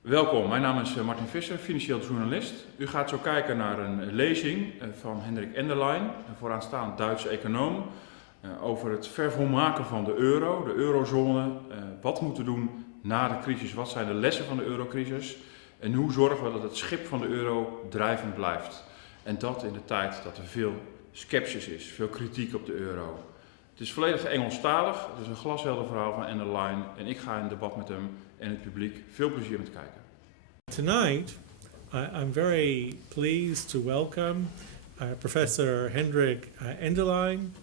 Welkom, mijn naam is Martin Visser, financieel journalist. U gaat zo kijken naar een lezing van Henrik Enderlein, een vooraanstaand Duitse econoom, over het vervolmaken van de eurozone. Wat moeten we doen na de crisis? Wat zijn de lessen van de eurocrisis? En hoe zorgen we dat het schip van de euro drijvend blijft? En dat in de tijd dat er veel sceptisch is, veel kritiek op de euro. Het is volledig Engelstalig, het is een glashelder verhaal van Enderlein en ik ga in debat met hem en het publiek. Veel plezier met het kijken. Tonight, I'm very pleased to welcome Professor Henrik Enderlein,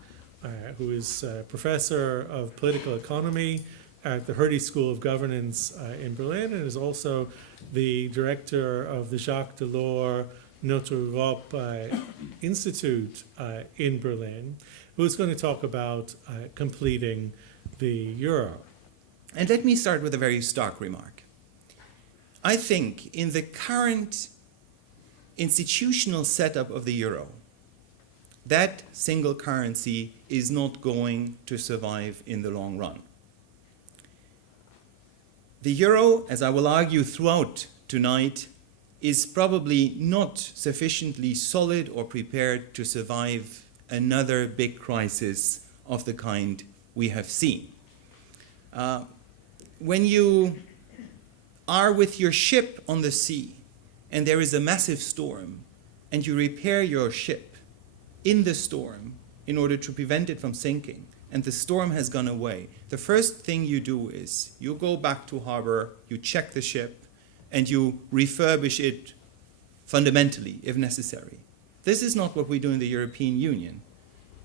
who is Professor of Political Economy at the Hertie School of Governance in Berlin and is also the director of the Jacques Delors Notre Europe Institute in Berlin, who is going to talk about completing the euro. And let me start with a very stark remark. I think in the current institutional setup of the euro, that single currency is not going to survive in the long run. The euro, as I will argue throughout tonight, is probably not sufficiently solid or prepared to survive another big crisis of the kind we have seen. When you are with your ship on the sea and there is a massive storm and you repair your ship in the storm in order to prevent it from sinking and the storm has gone away, the first thing you do is you go back to harbor, you check the ship and you refurbish it fundamentally if necessary. This is not what we do in the European Union.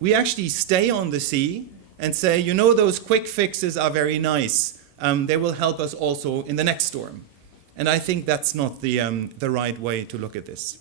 We actually stay on the sea and say, you know, those quick fixes are very nice. They will help us also in the next storm. And I think that's not the right way to look at this.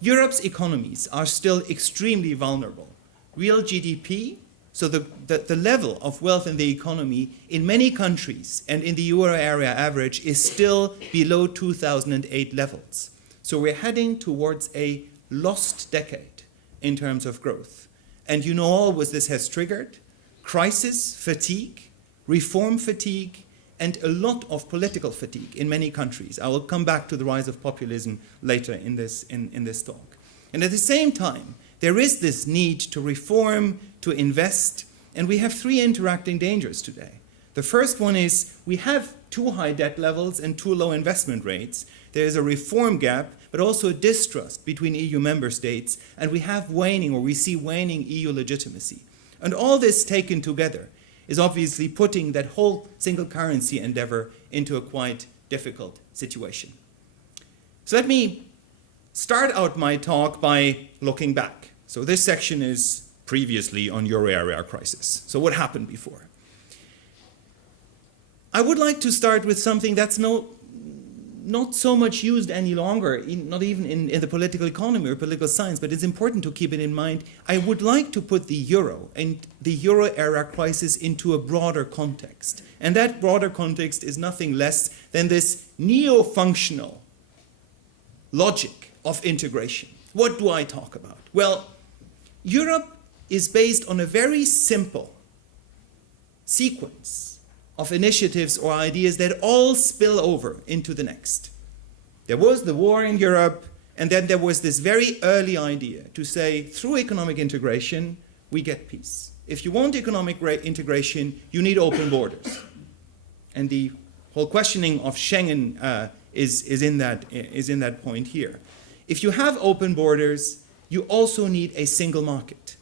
Europe's economies are still extremely vulnerable. Real GDP, so the level of wealth in the economy in many countries and in the euro area average is still below 2008 levels. So we're heading towards a lost decade in terms of growth. And you know all what this has triggered: crisis fatigue, reform fatigue, and a lot of political fatigue in many countries. I will come back to the rise of populism later in this talk. And at the same time, there is this need to reform, to invest, and we have three interacting dangers today. The first one is we have too high debt levels and too low investment rates. There is a reform gap, but also a distrust between EU member states, and we see waning EU legitimacy. And all this taken together is obviously putting that whole single currency endeavor into a quite difficult situation. So let me start out my talk by looking back. So this section is previously on euro area crisis. So what happened before? I would like to start with something that's not so much used any longer, not even in the political economy or political science, but it's important to keep it in mind. I would like to put the euro and the euro era crisis into a broader context. And that broader context is nothing less than this neo-functional logic of integration. What do I talk about? Well, Europe is based on a very simple sequence of initiatives or ideas that all spill over into the next. There was the war in Europe, and then there was this very early idea to say, through economic integration, we get peace. If you want economic integration, you need open borders. And the whole questioning of Schengen is in that point here. If you have open borders, you also need a single market.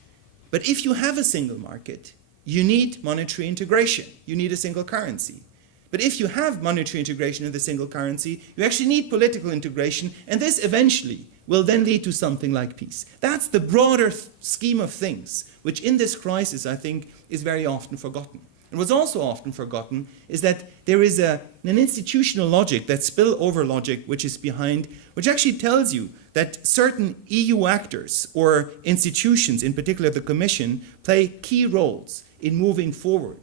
But if you have a single market, you need monetary integration. You need a single currency. But if you have monetary integration in the single currency, you actually need political integration, and this eventually will then lead to something like peace. That's the broader scheme of things, which in this crisis, I think, is very often forgotten. And what's also often forgotten is that there is an institutional logic, that spillover logic, which is behind, which actually tells you that certain EU actors or institutions, in particular the Commission, play key roles in moving forward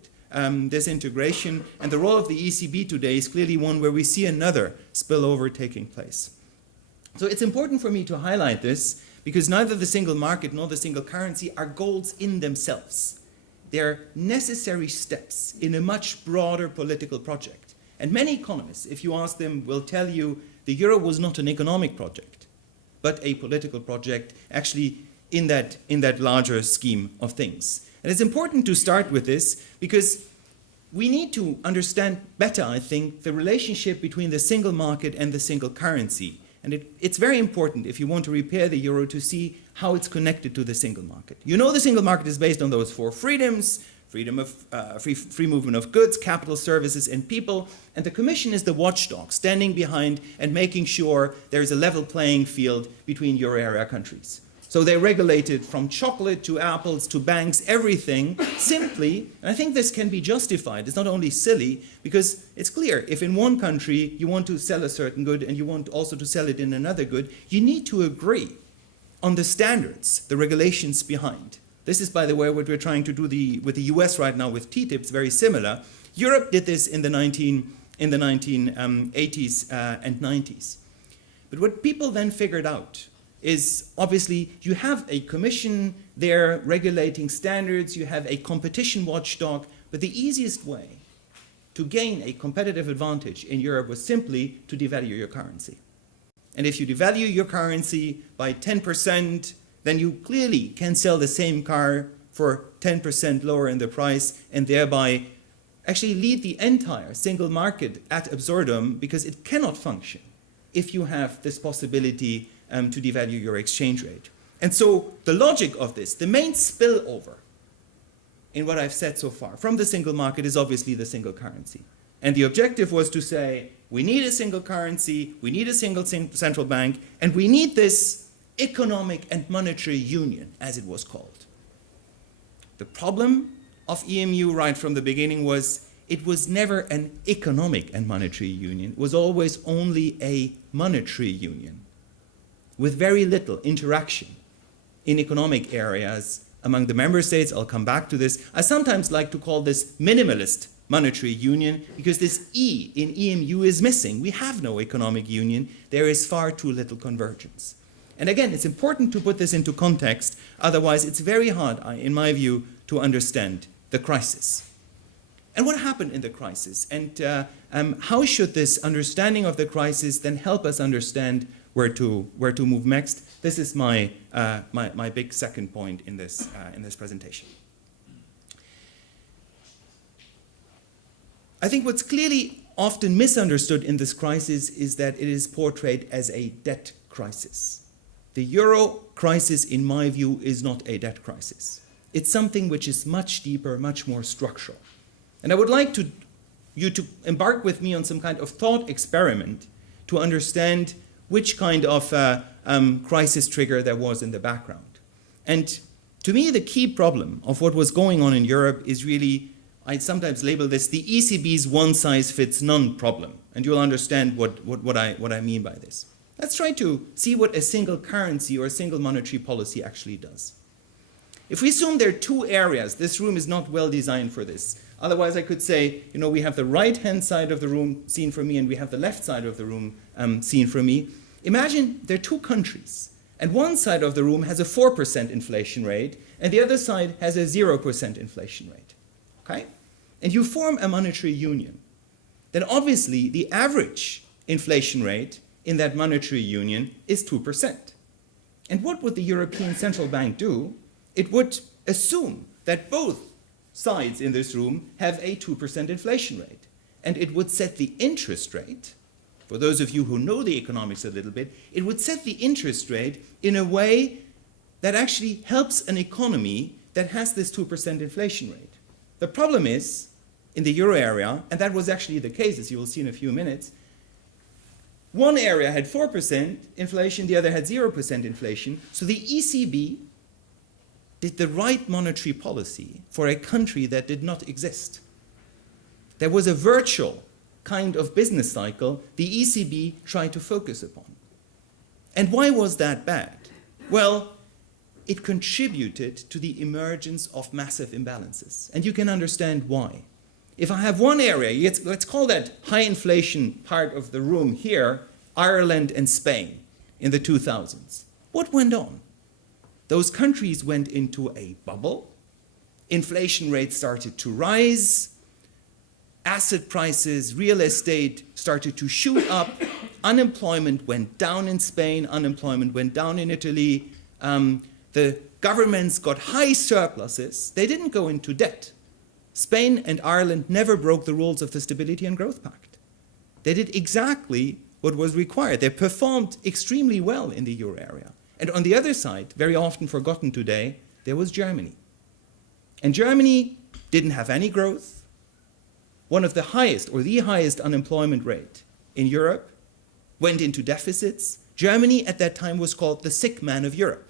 this integration. And the role of the ECB today is clearly one where we see another spillover taking place. So it's important for me to highlight this because neither the single market nor the single currency are goals in themselves. They're necessary steps in a much broader political project. And many economists, if you ask them, will tell you the euro was not an economic project, but a political project, actually in that larger scheme of things. And it's important to start with this because we need to understand better, I think, the relationship between the single market and the single currency. And it's very important if you want to repair the euro to see how it's connected to the single market. You know the single market is based on those four freedoms: freedom of free movement of goods, capital, services, and people. And the Commission is the watchdog standing behind and making sure there is a level playing field between euro area countries. So they regulated from chocolate to apples to banks, everything, simply, and I think this can be justified. It's not only silly, because it's clear, if in one country you want to sell a certain good and you want also to sell it in another good, you need to agree on the standards, the regulations behind. This is, by the way, what we're trying to do with the US right now with TTIP. It's very similar. Europe did this in the 1980s and 90s. But what people then figured out is obviously you have a commission there regulating standards, you have a competition watchdog, but the easiest way to gain a competitive advantage in Europe was simply to devalue your currency. And if you devalue your currency by 10%, then you clearly can sell the same car for 10% lower in the price and thereby actually lead the entire single market ad absurdum, because it cannot function if you have this possibility to devalue your exchange rate. And so the logic of this, the main spillover in what I've said so far from the single market is obviously the single currency. And the objective was to say, we need a single currency, we need a single central bank, and we need this economic and monetary union, as it was called. The problem of EMU right from the beginning was it was never an economic and monetary union. It was always only a monetary union, with very little interaction in economic areas among the member states. I'll come back to this. I sometimes like to call this minimalist monetary union because this E in EMU is missing. We have no economic union. There is far too little convergence. And again, it's important to put this into context. Otherwise, it's very hard, in my view, to understand the crisis. And what happened in the crisis? And how should this understanding of the crisis then help us understand where to move next? This is my big second point in this presentation. I think what's clearly often misunderstood in this crisis is that it is portrayed as a debt crisis. The euro crisis, in my view, is not a debt crisis. It's something which is much deeper, much more structural. And I would like you to embark with me on some kind of thought experiment to understand which kind of crisis trigger there was in the background. And to me, the key problem of what was going on in Europe is really, I sometimes label this the ECB's one-size-fits-none problem. And you'll understand what I mean by this. Let's try to see what a single currency or a single monetary policy actually does. If we assume there are two areas, this room is not well designed for this. Otherwise, I could say, we have the right-hand side of the room seen from me and we have the left side of the room seen from me. Imagine there are two countries, and one side of the room has a 4% inflation rate, and the other side has a 0% inflation rate. Okay? And you form a monetary union. Then obviously the average inflation rate in that monetary union is 2%. And what would the European Central Bank do? It would assume that both sides in this room have a 2% inflation rate. And it would set the interest rate, for those of you who know the economics a little bit, it would set the interest rate in a way that actually helps an economy that has this 2% inflation rate. The problem is, in the euro area, and that was actually the case, as you will see in a few minutes, one area had 4% inflation, the other had 0% inflation. So the ECB did the right monetary policy for a country that did not exist. There was a virtual kind of business cycle the ECB tried to focus upon. And why was that bad? Well, it contributed to the emergence of massive imbalances. And you can understand why. If I have one area, let's call that high inflation part of the room here, Ireland and Spain in the 2000s. What went on? Those countries went into a bubble. Inflation rates started to rise. asset prices, real estate started to shoot up. Unemployment went down in Spain. Unemployment went down in Italy. The governments got high surpluses. They didn't go into debt. Spain and Ireland never broke the rules of the Stability and Growth Pact. They did exactly what was required. They performed extremely well in the euro area. And on the other side, very often forgotten today, there was Germany. And Germany didn't have any growth. One of the highest, or the highest unemployment rate in Europe, went into deficits. Germany at that time was called the sick man of Europe.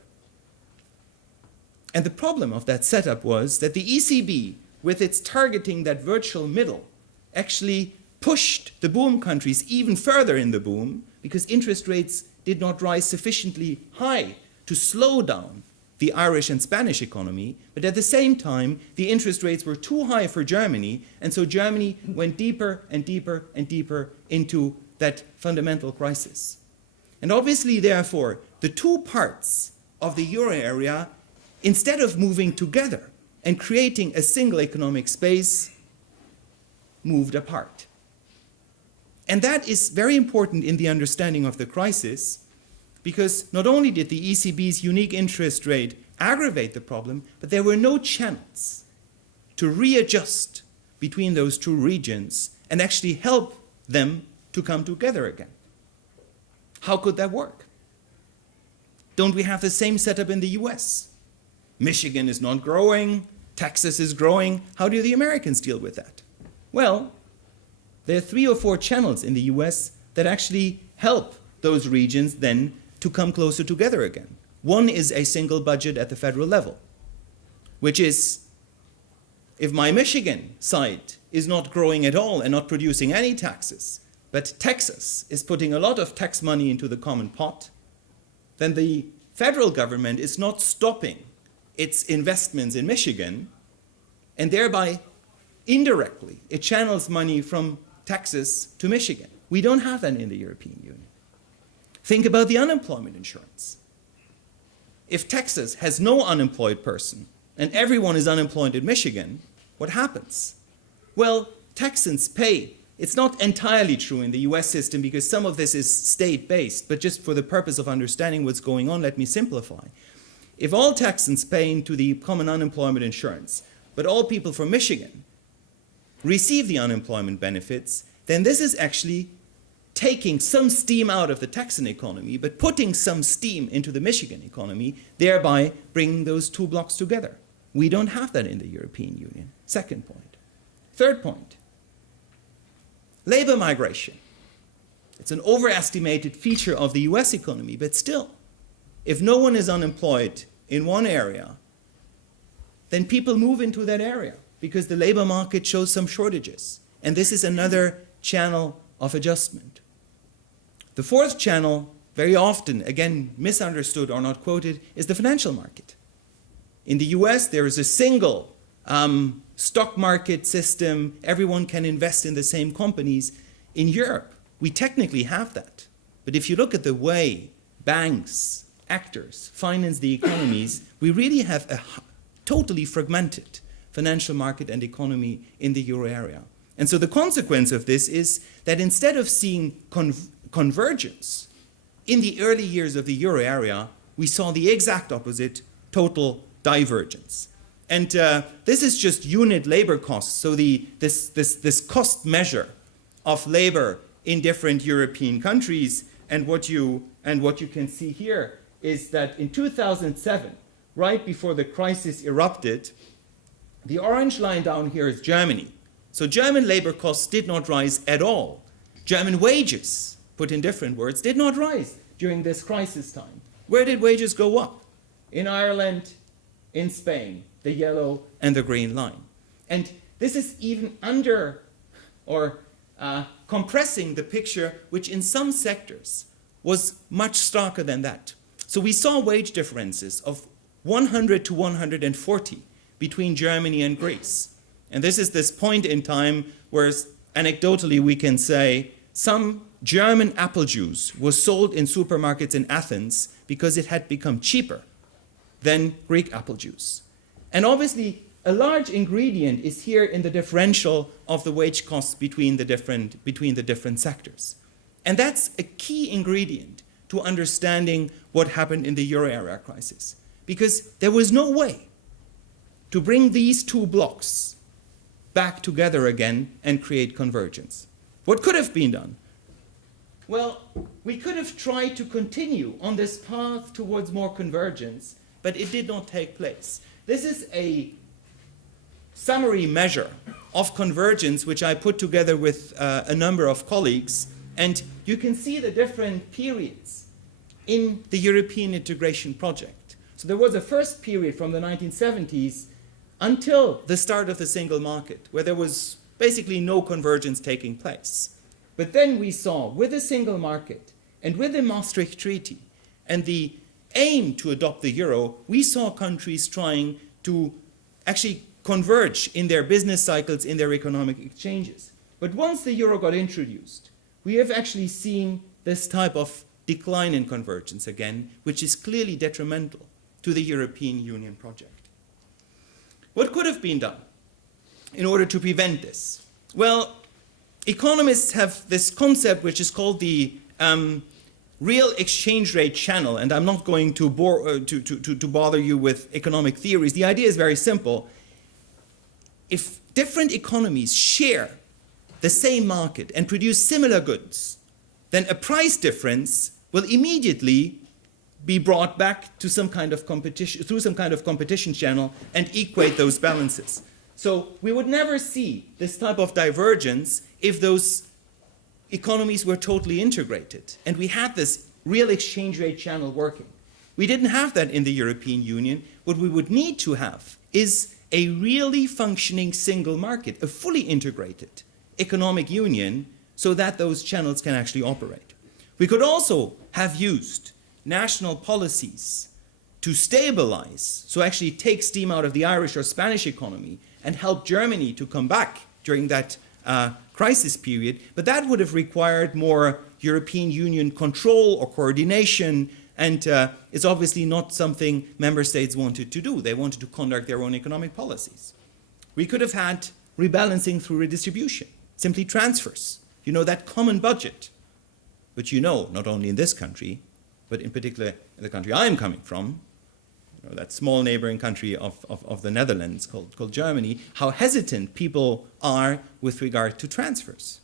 And the problem of that setup was that the ECB, with its targeting that virtual middle, actually pushed the boom countries even further in the boom because interest rates did not rise sufficiently high to slow down the Irish and Spanish economy, but at the same time, the interest rates were too high for Germany, and so Germany went deeper and deeper and deeper into that fundamental crisis. And obviously, therefore, the two parts of the euro area, instead of moving together and creating a single economic space, moved apart. And that is very important in the understanding of the crisis, because not only did the ECB's unique interest rate aggravate the problem, but there were no channels to readjust between those two regions and actually help them to come together again. How could that work? Don't we have the same setup in the US? Michigan is not growing, Texas is growing. How do the Americans deal with that? Well, there are 3 or 4 channels in the US that actually help those regions then to come closer together again. One is a single budget at the federal level, which is, if my Michigan side is not growing at all and not producing any taxes, but Texas is putting a lot of tax money into the common pot, then the federal government is not stopping its investments in Michigan, and thereby, indirectly, it channels money from Texas to Michigan. We don't have that in the European Union. Think about the unemployment insurance. If Texas has no unemployed person and everyone is unemployed in Michigan, what happens? Well, Texans pay. It's not entirely true in the US system because some of this is state-based, but just for the purpose of understanding what's going on, let me simplify. If all Texans pay into the common unemployment insurance, but all people from Michigan receive the unemployment benefits, then this is actually taking some steam out of the Texan economy, but putting some steam into the Michigan economy, thereby bringing those two blocks together. We don't have that in the European Union. Second point. Third point. Labor migration. It's an overestimated feature of the US economy, but still, if no one is unemployed in one area, then people move into that area because the labor market shows some shortages. And this is another channel of adjustment. The fourth channel, very often, again, misunderstood or not quoted, is the financial market. In the US, there is a single stock market system. Everyone can invest in the same companies. In Europe, we technically have that. But if you look at the way banks, actors finance the economies, we really have a totally fragmented financial market and economy in the euro area. And so the consequence of this is that instead of seeing convergence in the early years of the euro area, we saw the exact opposite, total divergence. And this is just unit labor costs. So this cost measure of labor in different European countries, and what you can see here is that in 2007, right before the crisis erupted, the orange line down here is Germany. So German labor costs did not rise at all. German wages, put in different words, did not rise during this crisis time. Where did wages go up? In Ireland, in Spain, the yellow and the green line. And this is even compressing the picture, which in some sectors was much starker than that. So we saw wage differences of 100 to 140 between Germany and Greece. And this is this point in time where anecdotally we can say some German apple juice was sold in supermarkets in Athens because it had become cheaper than Greek apple juice. And obviously a large ingredient is here in the differential of the wage costs between the different sectors. And that's a key ingredient to understanding what happened in the euro area crisis. Because there was no way to bring these two blocks back together again and create convergence. What could have been done? Well, we could have tried to continue on this path towards more convergence, but it did not take place. This is a summary measure of convergence which I put together with a number of colleagues, and you can see the different periods in the European integration project. So there was a first period from the 1970s until the start of the single market, where there was basically no convergence taking place. But then we saw, with the single market and with the Maastricht Treaty and the aim to adopt the euro, we saw countries trying to actually converge in their business cycles, in their economic exchanges. But once the euro got introduced, we have actually seen this type of decline in convergence again, which is clearly detrimental to the European Union project. What could have been done in order to prevent this? Well, economists have this concept which is called the real exchange rate channel, and I'm not going to bother you with economic theories. The idea is very simple. If different economies share the same market and produce similar goods, then a price difference will immediately be brought back to some kind of competition, through some kind of competition channel, and equate those balances. So we would never see this type of divergence if those economies were totally integrated and we had this real exchange rate channel working. We didn't have that in the European Union. What we would need to have is a really functioning single market, a fully integrated economic union, so that those channels can actually operate. We could also have used national policies to stabilize, so actually take steam out of the Irish or Spanish economy and help Germany to come back during that crisis period, but that would have required more European Union control or coordination, and it's obviously not something member states wanted to do. They wanted to conduct their own economic policies. We could have had rebalancing through redistribution, simply transfers, that common budget, which not only in this country, but in particular in the country I'm coming from, that small neighboring country of the Netherlands called Germany, how hesitant people are with regard to transfers.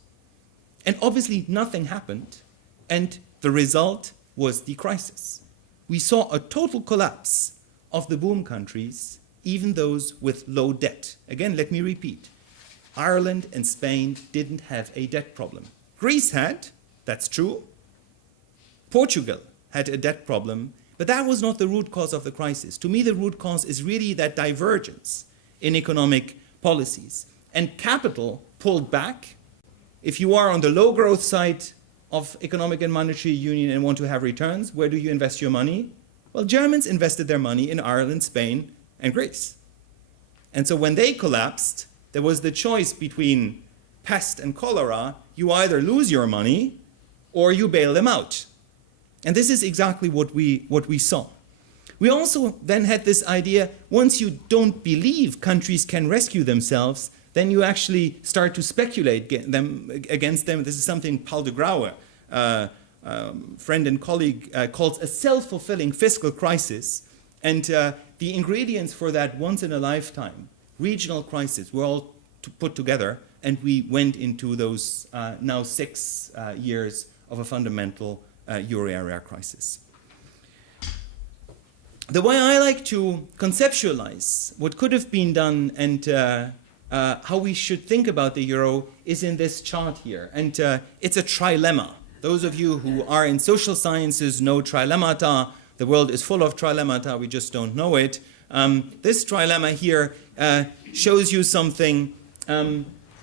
And obviously nothing happened, and the result was the crisis. We saw a total collapse of the boom countries, even those with low debt. Again, let me repeat. Ireland and Spain didn't have a debt problem. Greece had, that's true. Portugal had a debt problem, but that was not the root cause of the crisis. To me, the root cause is really that divergence in economic policies. And capital pulled back. If you are on the low growth side of economic and monetary union and want to have returns, where do you invest your money? Well, Germans invested their money in Ireland, Spain, and Greece. And so when they collapsed, there was the choice between pest and cholera. You either lose your money or you bail them out. And this is exactly what we saw. We also then had this idea, once you don't believe countries can rescue themselves, then you actually start to speculate against them. This is something Paul de Grauwe, friend and colleague, calls a self-fulfilling fiscal crisis. And the ingredients for that once-in-a-lifetime regional crisis were all put together, and we went into those now 6 years of a fundamental euro area crisis. The way I like to conceptualize what could have been done and how we should think about the euro is in this chart here. And it's a trilemma. Those of you who are in social sciences know trilemmata. The world is full of trilemmata, we just don't know it. This trilemma here shows you something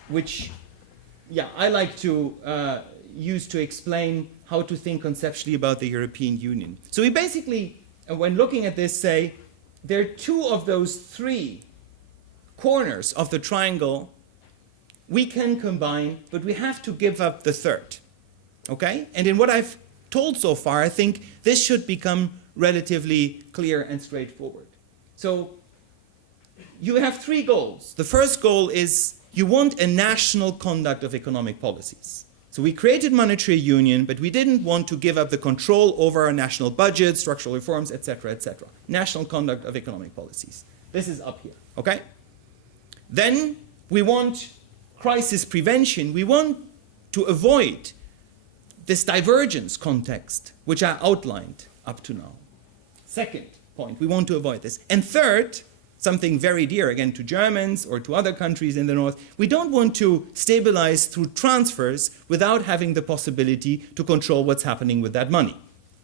which I like to use to explain how to think conceptually about the European Union. So we basically, when looking at this, say there are 2 of those 3 corners of the triangle we can combine, but we have to give up the third. Okay? And in what I've told so far, I think this should become relatively clear and straightforward. So you have three goals. The first goal is you want a national conduct of economic policies. So we created monetary union, but we didn't want to give up the control over our national budget, structural reforms, etc., etc. National conduct of economic policies. This is up here, okay? Then we want crisis prevention. We want to avoid this divergence context, which I outlined up to now. Second point, we want to avoid this. And third, something very dear again to Germans or to other countries in the north, we don't want to stabilize through transfers without having the possibility to control what's happening with that money.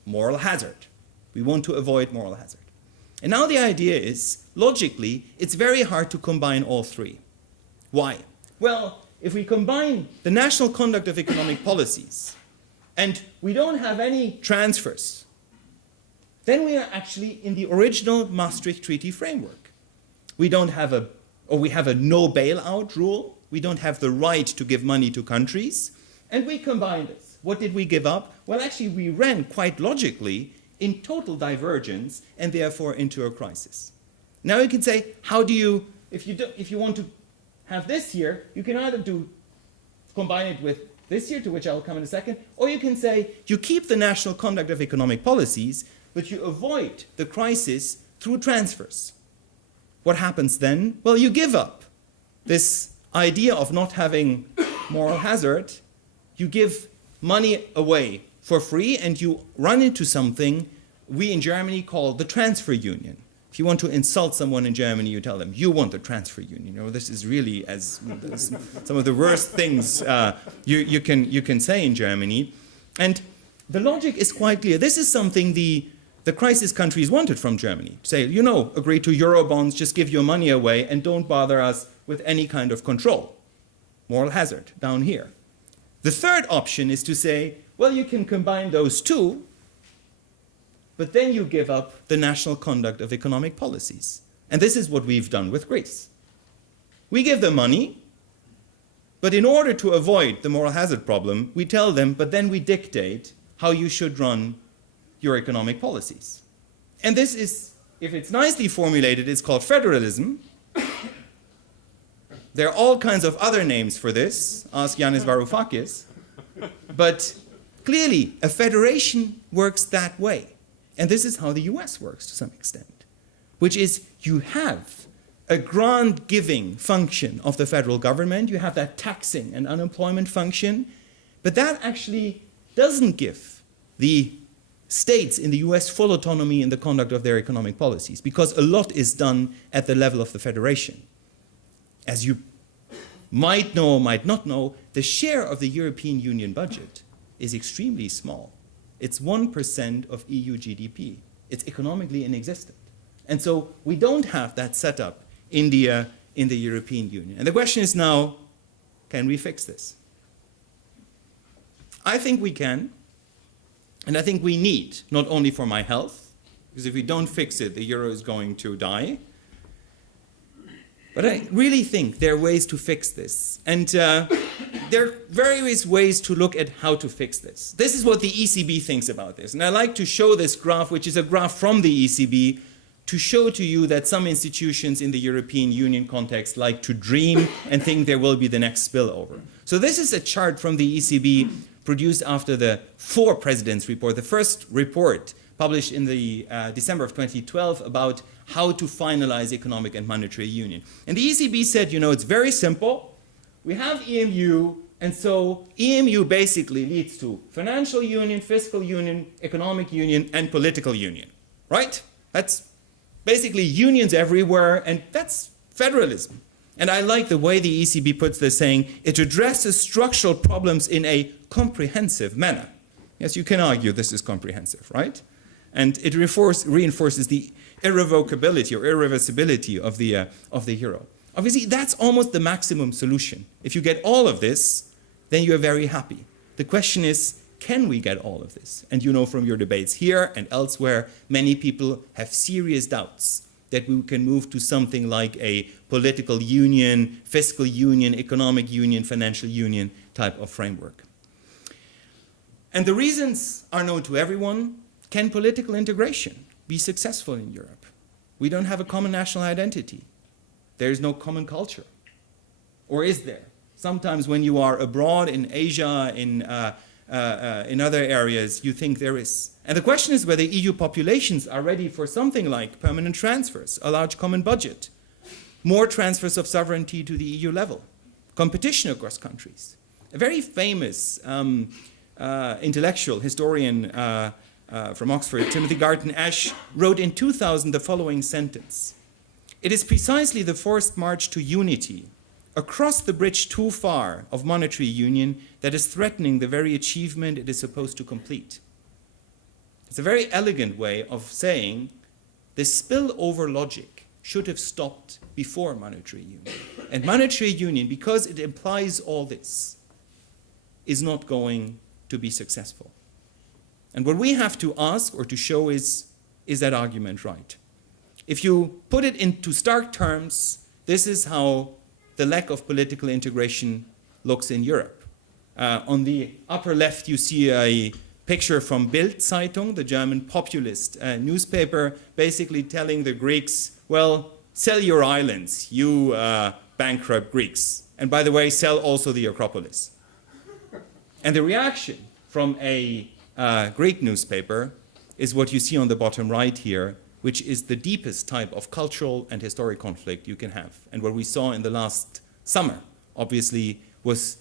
Moral hazard. We want to avoid moral hazard. And now the idea is, logically, it's very hard to combine all three. Why? Well, if we combine the national conduct of economic policies and we don't have any transfers, then we are actually in the original Maastricht Treaty framework. We don't have we have a no bailout rule. We don't have the right to give money to countries. And we combine this. What did we give up? Well, actually, we ran quite logically in total divergence and therefore into a crisis. Now you can say, how do you, if you want to have this here, you can either combine it with this here, to which I'll come in a second, or you can say you keep the national conduct of economic policies, but you avoid the crisis through transfers. What happens then? Well, you give up this idea of not having moral hazard. You give money away for free and you run into something we in Germany call the transfer union. If you want to insult someone in Germany, you tell them, you want the transfer union. You know, this is really some of the worst things you can say in Germany. And the logic is quite clear. This is something the crisis countries wanted from Germany. Say, you know, agree to Eurobonds, just give your money away and don't bother us with any kind of control. Moral hazard down here. The third option is to say, well, you can combine those two, but then you give up the national conduct of economic policies. And this is what we've done with Greece. We give them money, but in order to avoid the moral hazard problem, we tell them, but then we dictate how you should run your economic policies. And this is, if it's nicely formulated, it's called federalism. There are all kinds of other names for this. Ask Yanis Varoufakis. But clearly, a federation works that way. And this is how the US works to some extent, which is you have a grant-giving function of the federal government. You have that taxing and unemployment function. But that actually doesn't give the states in the US full autonomy in the conduct of their economic policies, because a lot is done at the level of the federation. As you might know or might not know, the share of the European Union budget is extremely small. It's 1% of EU GDP. It's economically inexistent. And so we don't have that setup in the European Union. And the question is now, can we fix this? I think we can. And I think we need, not only for my health, because if we don't fix it, the euro is going to die. But I really think there are ways to fix this. And there are various ways to look at how to fix this. This is what the ECB thinks about this. And I like to show this graph, which is a graph from the ECB, to show to you that some institutions in the European Union context like to dream and think there will be the next spillover. So this is a chart from the ECB produced after the 4 Presidents report, the first report published in the December of 2012 about how to finalize economic and monetary union. And the ECB said, you know, it's very simple. We have EMU, and so EMU basically leads to financial union, fiscal union, economic union, and political union, right? That's basically unions everywhere, and that's federalism. And I like the way the ECB puts this, saying it addresses structural problems in a comprehensive manner. Yes, you can argue this is comprehensive, right? And it reinforces the irrevocability or irreversibility of the euro. Obviously, that's almost the maximum solution. If you get all of this, then you're very happy. The question is, can we get all of this? And you know from your debates here and elsewhere, many people have serious doubts that we can move to something like a political union, fiscal union, economic union, financial union type of framework. And the reasons are known to everyone. Can political integration be successful in Europe? We don't have a common national identity. there is no common culture. Or is there? Sometimes when you are abroad in Asia, in other areas, you think there is. And the question is whether EU populations are ready for something like permanent transfers, a large common budget, more transfers of sovereignty to the EU level, competition across countries. A very famous intellectual historian from Oxford, Timothy Garton Ash, wrote in 2000 the following sentence: "It is precisely the forced march to unity across the bridge too far of monetary union that is threatening the very achievement it is supposed to complete." It's a very elegant way of saying the spillover logic should have stopped before monetary union. And monetary union, because it implies all this, is not going to be successful. And what we have to ask or to show is that argument right? If you put it into stark terms, this is how the lack of political integration looks in Europe. On the upper left, you see a picture from Bild Zeitung, the German populist newspaper, basically telling the Greeks, well, sell your islands, you bankrupt Greeks. And by the way, sell also the Acropolis. And the reaction from a Greek newspaper is what you see on the bottom right here, which is the deepest type of cultural and historic conflict you can have. And what we saw in the last summer, obviously, was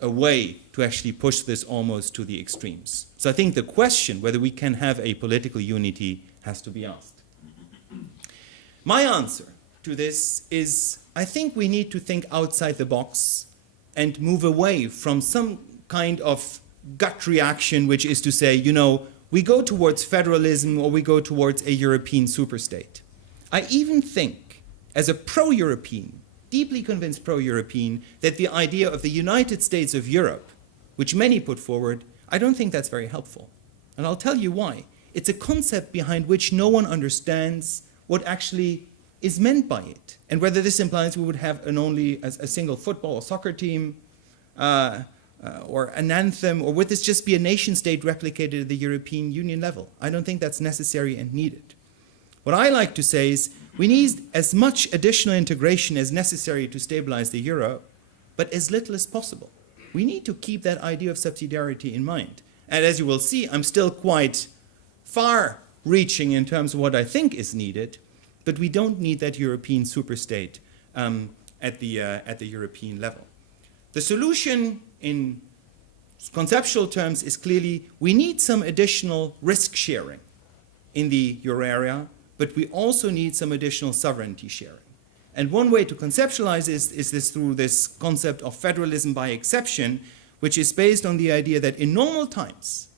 a way to actually push this almost to the extremes. So I think the question whether we can have a political unity has to be asked. My answer to this is I think we need to think outside the box and move away from some kind of gut reaction, which is to say, you know, we go towards federalism or we go towards a European superstate. I even think, as a pro-European, deeply convinced pro-European, that the idea of the United States of Europe, which many put forward, I don't think that's very helpful. And I'll tell you why. It's a concept behind which no one understands what actually is meant by it, and whether this implies we would have only a single football or soccer team, or an anthem, or would this just be a nation state replicated at the European Union level? I don't think that's necessary and needed. What I like to say is we need as much additional integration as necessary to stabilize the euro, but as little as possible. We need to keep that idea of subsidiarity in mind. And as you will see, I'm still quite far-reaching in terms of what I think is needed, but we don't need that European superstate at the European level. The solution in conceptual terms is clearly we need some additional risk sharing in the euro area, but we also need some additional sovereignty sharing. And one way to conceptualize is this through this concept of federalism by exception, which is based on the idea that in normal times,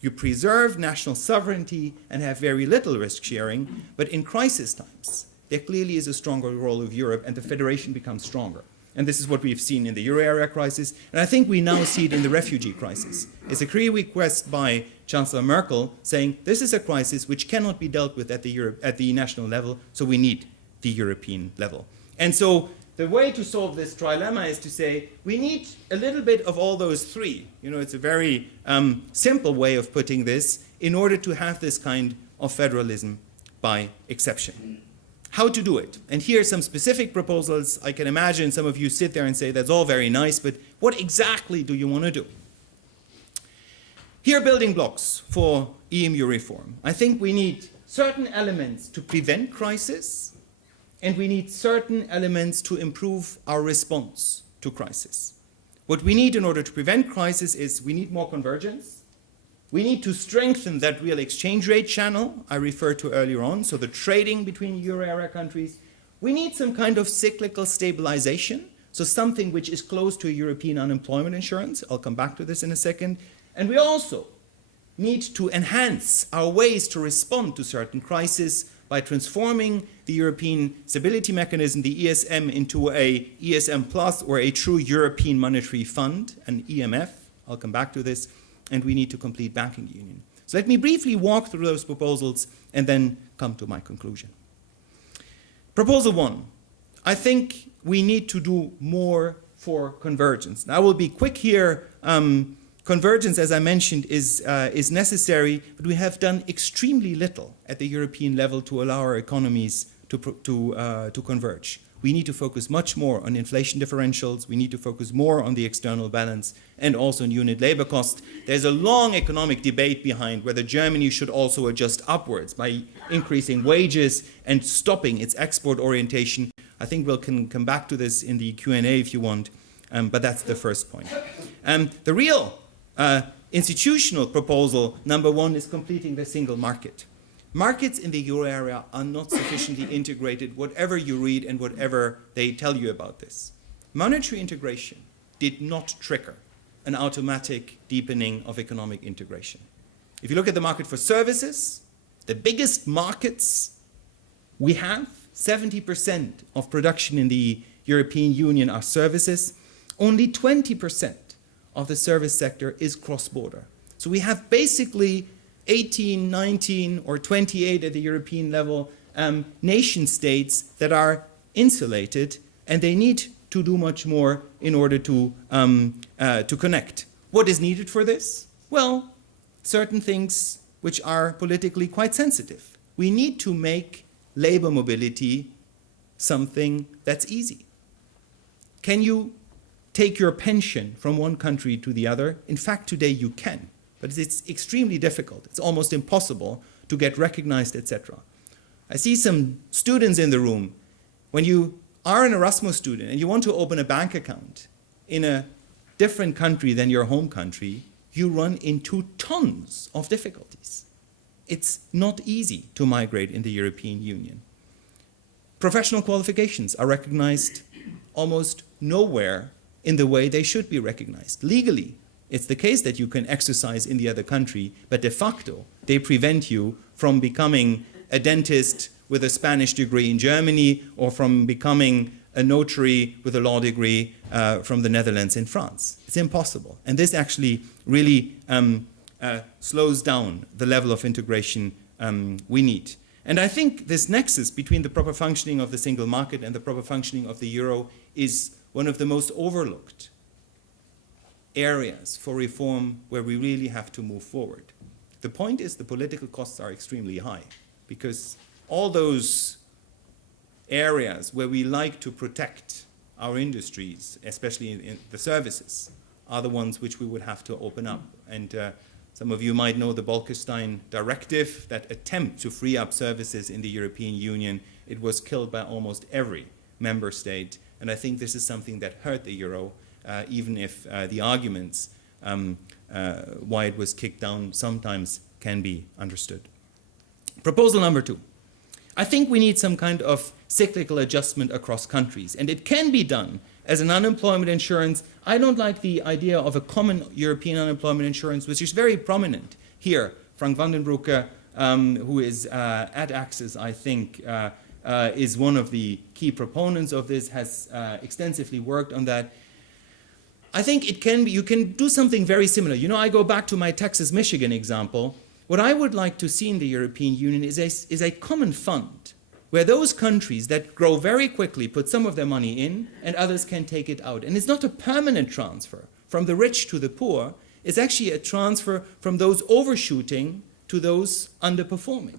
you preserve national sovereignty and have very little risk sharing, but in crisis times, there clearly is a stronger role of Europe and the federation becomes stronger. And this is what we've seen in the euro area crisis, and I think we now see it in the refugee crisis. It's a clear request by Chancellor Merkel saying this is a crisis which cannot be dealt with at the national level, so we need the European level. And so the way to solve this trilemma is to say we need a little bit of all those three. You know, it's a very simple way of putting this in order to have this kind of federalism by exception. How to do it? And here are some specific proposals. I can imagine some of you sit there and say that's all very nice, but what exactly do you want to do? Here are building blocks for EMU reform. I think we need certain elements to prevent crisis, and we need certain elements to improve our response to crisis. What we need in order to prevent crisis is we need more convergence. We need to strengthen that real exchange rate channel I referred to earlier on, so the trading between euro area countries. We need some kind of cyclical stabilization, so something which is close to a European unemployment insurance. I'll come back to this in a second. And we also need to enhance our ways to respond to certain crises by transforming the European Stability Mechanism, the ESM, into a ESM Plus or a true European Monetary Fund, an EMF. I'll come back to this. And we need to complete banking union. So let me briefly walk through those proposals and then come to my conclusion. Proposal 1. I think we need to do more for convergence. Now, I will be quick here. Convergence, as I mentioned, is necessary, but we have done extremely little at the European level to allow our economies to converge. We need to focus much more on inflation differentials. We need to focus more on the external balance and also on unit labor cost. There's a long economic debate behind whether Germany should also adjust upwards by increasing wages and stopping its export orientation. I think we can come back to this in the Q&A if you want, but that's the first point. The real institutional proposal, number one, is completing the single market. Markets in the euro area are not sufficiently integrated, whatever you read and whatever they tell you about this. Monetary integration did not trigger an automatic deepening of economic integration. If you look at the market for services, the biggest markets we have, 70% of production in the European Union are services. Only 20% of the service sector is cross-border. So we have basically 18, 19, or 28 at the European level nation states that are insulated, and they need to do much more in order to connect. What is needed for this? Well, certain things which are politically quite sensitive. We need to make labor mobility something that's easy. Can you take your pension from one country to the other? In fact, today you can. But it's extremely difficult. It's almost impossible to get recognized, etc. I see some students in the room. When you are an Erasmus student and you want to open a bank account in a different country than your home country, you run into tons of difficulties. It's not easy to migrate in the European Union. Professional qualifications are recognized almost nowhere in the way they should be recognized. Legally, it's the case that you can exercise in the other country, but de facto, they prevent you from becoming a dentist with a Spanish degree in Germany or from becoming a notary with a law degree from the Netherlands in France. It's impossible. And this actually really slows down the level of integration we need. And I think this nexus between the proper functioning of the single market and the proper functioning of the euro is one of the most overlooked areas for reform where we really have to move forward. The point is the political costs are extremely high because all those areas where we like to protect our industries, especially in the services, are the ones which we would have to open up. And some of you might know the Bolkestein Directive, that attempt to free up services in the European Union. It was killed by almost every member state. And I think this is something that hurt the euro, even if the arguments why it was kicked down sometimes can be understood. Proposal number 2. I think we need some kind of cyclical adjustment across countries, and it can be done as an unemployment insurance. I don't like the idea of a common European unemployment insurance, which is very prominent here. Frank Vandenbroucke, who is at Axis, I think, is one of the key proponents of this, has extensively worked on that. I think it can be, you can do something very similar. You know, I go back to my Texas-Michigan example. What I would like to see in the European Union is a common fund where those countries that grow very quickly put some of their money in and others can take it out. And it's not a permanent transfer from the rich to the poor. It's actually a transfer from those overshooting to those underperforming.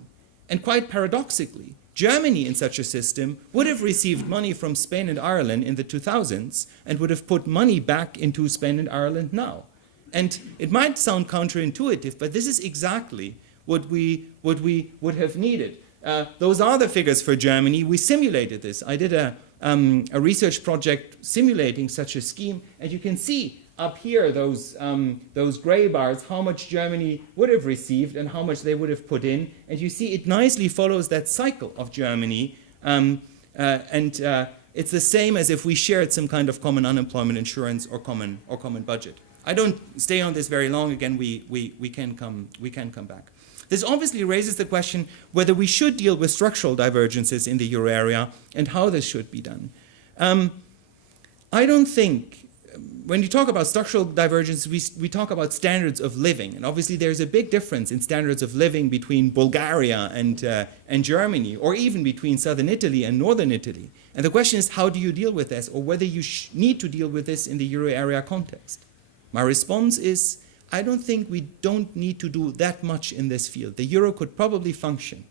And quite paradoxically, Germany in such a system would have received money from Spain and Ireland in the 2000s and would have put money back into Spain and Ireland now. And it might sound counterintuitive, but this is exactly what we would have needed. Those are the figures for Germany. We simulated this. I did a research project simulating such a scheme, and you can see up here those gray bars, how much Germany would have received and how much they would have put in. And you see it nicely follows that cycle of Germany. It's the same as if we shared some kind of common unemployment insurance or common budget. I don't stay on this very long. Again, we can come back. This obviously raises the question whether we should deal with structural divergences in the euro area and how this should be done. I don't think, when you talk about structural divergence, we talk about standards of living. And obviously there's a big difference in standards of living between Bulgaria and Germany, or even between southern Italy and northern Italy. And the question is, how do you deal with this, or whether you need to deal with this in the euro area context? My response is, I don't think we don't need to do that much in this field. The euro could probably function,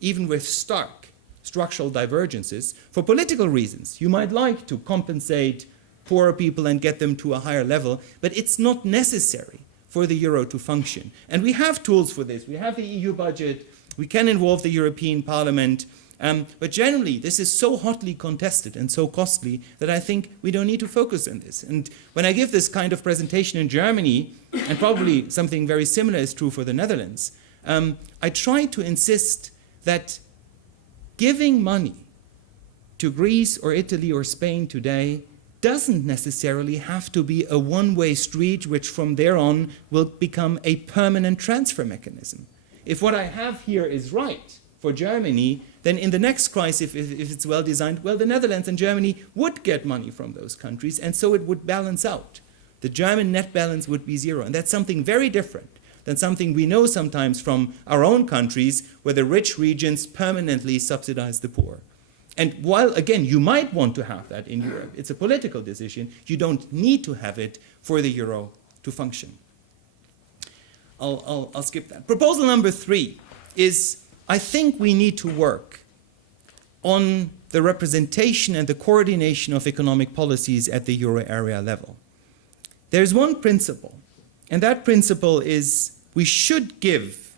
even with stark structural divergences for political reasons. You might like to compensate poorer people and get them to a higher level, but it's not necessary for the euro to function. And we have tools for this. We have the EU budget. We can involve the European Parliament. But generally, this is so hotly contested and so costly that I think we don't need to focus on this. And when I give this kind of presentation in Germany, and probably something very similar is true for the Netherlands, I try to insist that giving money to Greece or Italy or Spain today doesn't necessarily have to be a one-way street which from there on will become a permanent transfer mechanism. If what I have here is right for Germany, then in the next crisis, if it's well designed, well, the Netherlands and Germany would get money from those countries, and so it would balance out. The German net balance would be zero, and that's something very different than something we know sometimes from our own countries, where the rich regions permanently subsidize the poor. And while, again, you might want to have that in Europe, it's a political decision, you don't need to have it for the euro to function. I'll skip that. Proposal number 3 is, I think we need to work on the representation and the coordination of economic policies at the euro area level. There's one principle, and that principle is we should give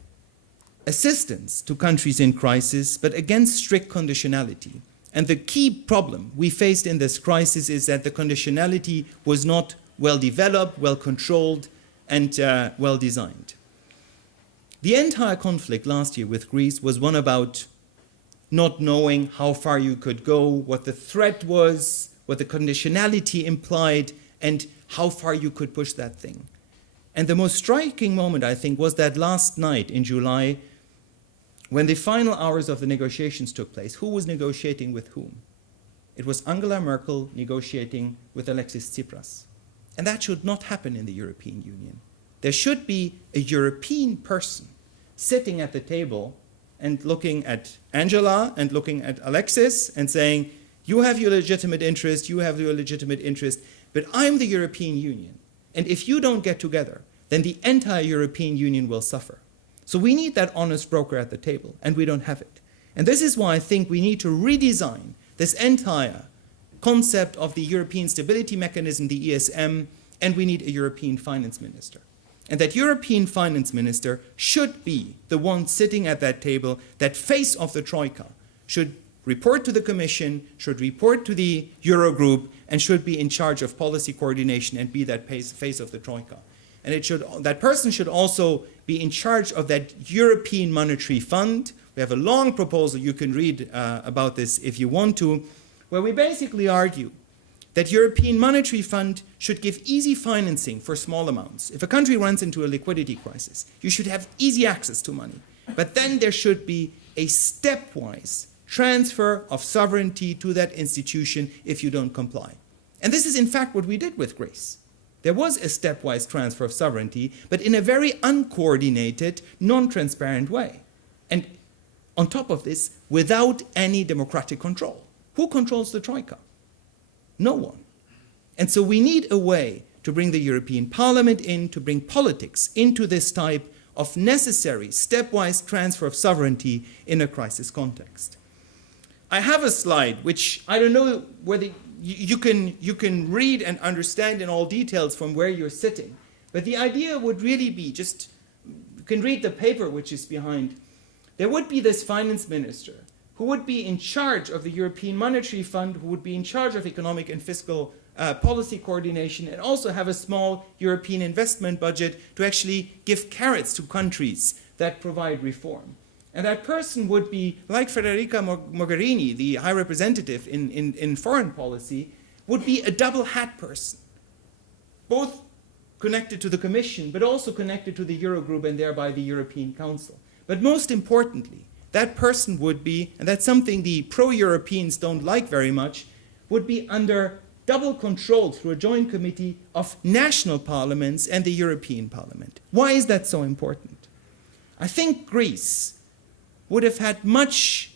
assistance to countries in crisis, but against strict conditionality. And the key problem we faced in this crisis is that the conditionality was not well developed, well controlled, and well designed. The entire conflict last year with Greece was one about not knowing how far you could go, what the threat was, what the conditionality implied, and how far you could push that thing. And the most striking moment, I think, was that last night in July, when the final hours of the negotiations took place. Who was negotiating with whom? It was Angela Merkel negotiating with Alexis Tsipras. And that should not happen in the European Union. There should be a European person sitting at the table and looking at Angela and looking at Alexis and saying, you have your legitimate interest, you have your legitimate interest, but I'm the European Union. And if you don't get together, then the entire European Union will suffer. So we need that honest broker at the table, and we don't have it. And this is why I think we need to redesign this entire concept of the European Stability Mechanism, the ESM, and we need a European finance minister. And that European finance minister should be the one sitting at that table, that face of the Troika, should report to the Commission, should report to the Eurogroup, and should be in charge of policy coordination and be that face of the Troika. And that person should also be in charge of that European Monetary Fund. We have a long proposal, you can read about this if you want to, where we basically argue that European Monetary Fund should give easy financing for small amounts. If a country runs into a liquidity crisis, you should have easy access to money. But then there should be a stepwise transfer of sovereignty to that institution if you don't comply. And this is in fact what we did with Greece. There was a stepwise transfer of sovereignty, but in a very uncoordinated, non-transparent way. And on top of this, without any democratic control. Who controls the Troika? No one. And so we need a way to bring the European Parliament in, to bring politics into this type of necessary stepwise transfer of sovereignty in a crisis context. I have a slide which I don't know whether you can read and understand in all details from where you're sitting. But the idea would really be, just you can read the paper which is behind. There would be this finance minister who would be in charge of the European Monetary Fund, who would be in charge of economic and fiscal policy coordination, and also have a small European investment budget to actually give carrots to countries that provide reform. And that person would be, like Federica Mogherini, the High Representative in foreign policy, would be a double hat person, both connected to the Commission, but also connected to the Eurogroup and thereby the European Council. But most importantly, that person would be, and that's something the pro-Europeans don't like very much, would be under double control through a joint committee of national parliaments and the European Parliament. Why is that so important? I think Greece would have had much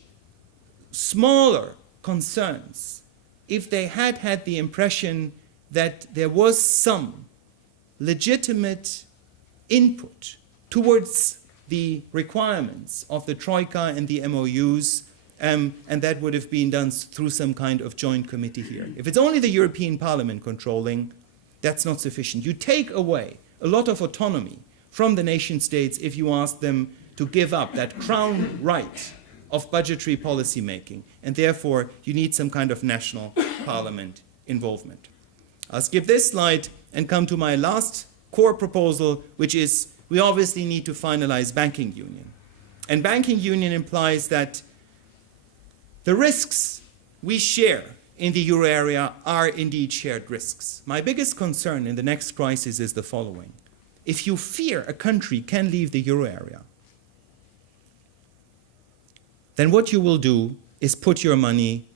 smaller concerns if they had had the impression that there was some legitimate input towards the requirements of the Troika and the MOUs and that would have been done through some kind of joint committee here. If it's only the European Parliament controlling, that's not sufficient. You take away a lot of autonomy from the nation states if you ask them to give up that crown right of budgetary policy making, and therefore you need some kind of national parliament involvement. I'll skip this slide and come to my last core proposal, which is we obviously need to finalize banking union. And banking union implies that the risks we share in the euro area are indeed shared risks. My biggest concern in the next crisis is the following. If you fear a country can leave the euro area, then what you will do is put your money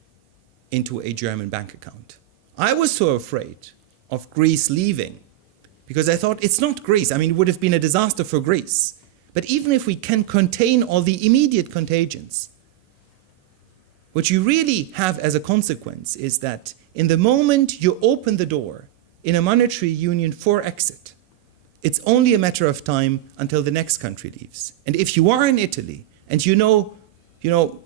into a German bank account. I was so afraid of Greece leaving because I thought it's not Greece. I mean, it would have been a disaster for Greece. But even if we can contain all the immediate contagions, what you really have as a consequence is that in the moment you open the door in a monetary union for exit, it's only a matter of time until the next country leaves. And if you are in Italy and you know,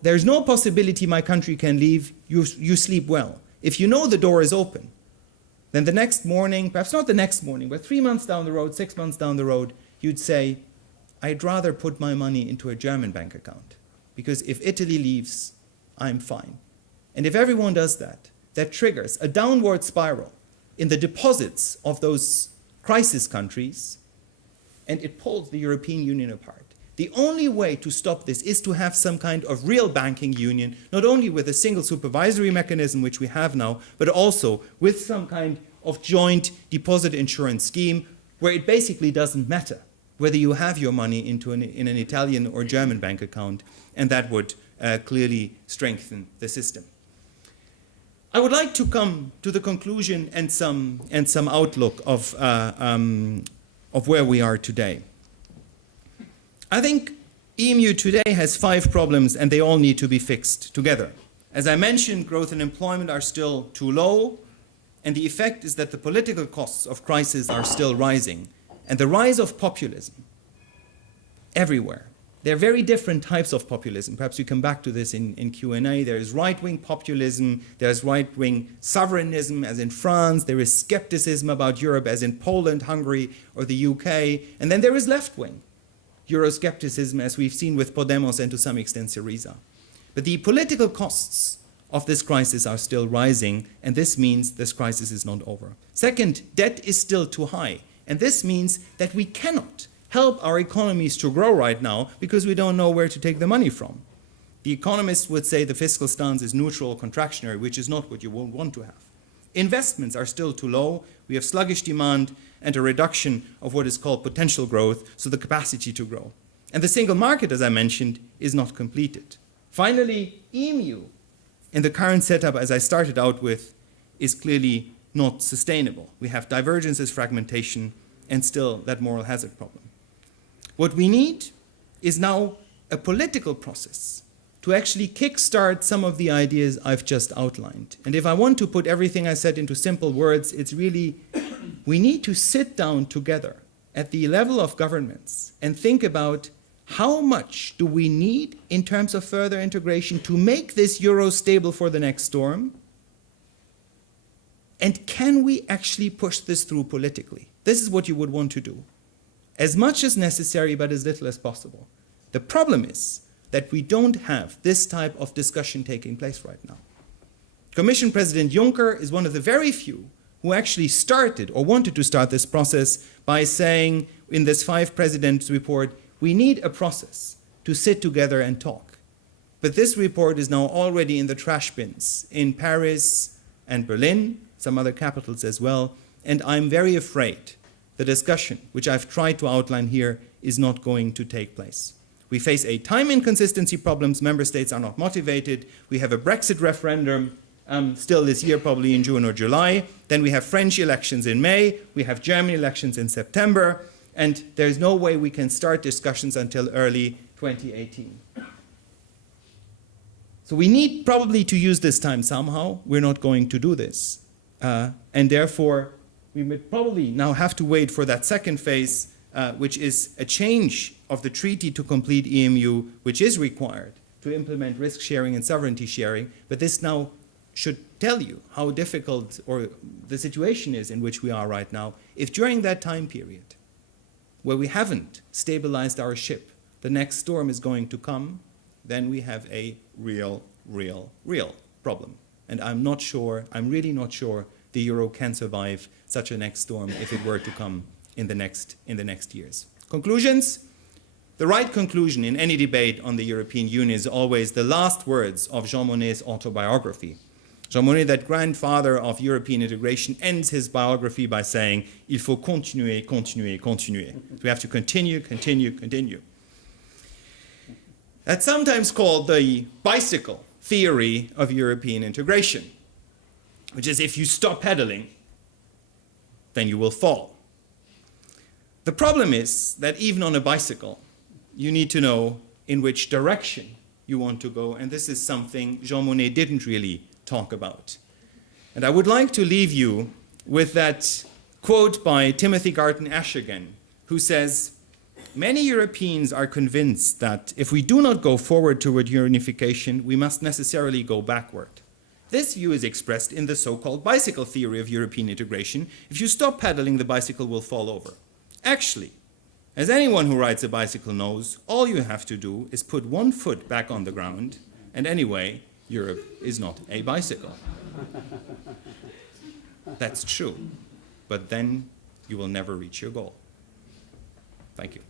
there's no possibility my country can leave, you sleep well. If you know the door is open, then the next morning, perhaps not the next morning, but 3 months down the road, 6 months down the road, you'd say, I'd rather put my money into a German bank account, because if Italy leaves, I'm fine. And if everyone does that, that triggers a downward spiral in the deposits of those crisis countries, and it pulls the European Union apart. The only way to stop this is to have some kind of real banking union, not only with a single supervisory mechanism, which we have now, but also with some kind of joint deposit insurance scheme, where it basically doesn't matter whether you have your money in an Italian or German bank account, and that would clearly strengthen the system. I would like to come to the conclusion and some outlook of where we are today. I think EMU today has 5 problems, and they all need to be fixed together. As I mentioned, growth and employment are still too low, and the effect is that the political costs of crisis are still rising, and the rise of populism everywhere. There are very different types of populism. Perhaps we come back to this in Q&A. There is right-wing populism, there's right-wing sovereignism, as in France, there is skepticism about Europe, as in Poland, Hungary, or the UK, and then there is left-wing Euroscepticism, as we've seen with Podemos and to some extent Syriza. But the political costs of this crisis are still rising, and this means this crisis is not over. Second, debt is still too high, and this means that we cannot help our economies to grow right now because we don't know where to take the money from. The economists would say the fiscal stance is neutral or contractionary, which is not what you would want to have. Investments are still too low. We have sluggish demand and a reduction of what is called potential growth, so the capacity to grow. And the single market, as I mentioned, is not completed. Finally, EMU, in the current setup, as I started out with, is clearly not sustainable. We have divergences, fragmentation, and still that moral hazard problem. What we need is now a political process to actually kickstart some of the ideas I've just outlined. And if I want to put everything I said into simple words, it's really, we need to sit down together at the level of governments and think about how much do we need in terms of further integration to make this euro stable for the next storm? And can we actually push this through politically? This is what you would want to do. As much as necessary, but as little as possible. The problem is that we don't have this type of discussion taking place right now. Commission President Juncker is one of the very few who actually started or wanted to start this process by saying in this 5 presidents report, we need a process to sit together and talk. But this report is now already in the trash bins in Paris and Berlin, some other capitals as well, and I'm very afraid the discussion, which I've tried to outline here, is not going to take place. We face a time inconsistency problems. Member states are not motivated. We have a Brexit referendum still this year, probably in June or July. Then we have French elections in May. We have German elections in September. And there's no way we can start discussions until early 2018. So we need probably to use this time somehow. We're not going to do this. And therefore, we would probably now have to wait for that second phase, which is a change of the treaty to complete EMU, which is required to implement risk sharing and sovereignty sharing, but this now should tell you how difficult or the situation is in which we are right now. If during that time period, where we haven't stabilized our ship, the next storm is going to come, then we have a real problem. And I'm really not sure the euro can survive such a next storm if it were to come in the next years. Conclusions? The right conclusion in any debate on the European Union is always the last words of Jean Monnet's autobiography. Jean Monnet, that grandfather of European integration, ends his biography by saying, "Il faut continuer, continuer, continuer." So we have to continue, continue, continue. That's sometimes called the bicycle theory of European integration, which is if you stop pedaling, then you will fall. The problem is that even on a bicycle, you need to know in which direction you want to go, and this is something Jean Monnet didn't really talk about. And I would like to leave you with that quote by Timothy Garton Ash again, who says, "Many Europeans are convinced that if we do not go forward toward unification, we must necessarily go backward. This view is expressed in the so-called bicycle theory of European integration. If you stop pedaling, the bicycle will fall over. Actually, as anyone who rides a bicycle knows, all you have to do is put one foot back on the ground, and anyway, Europe is not a bicycle." That's true, but then you will never reach your goal. Thank you.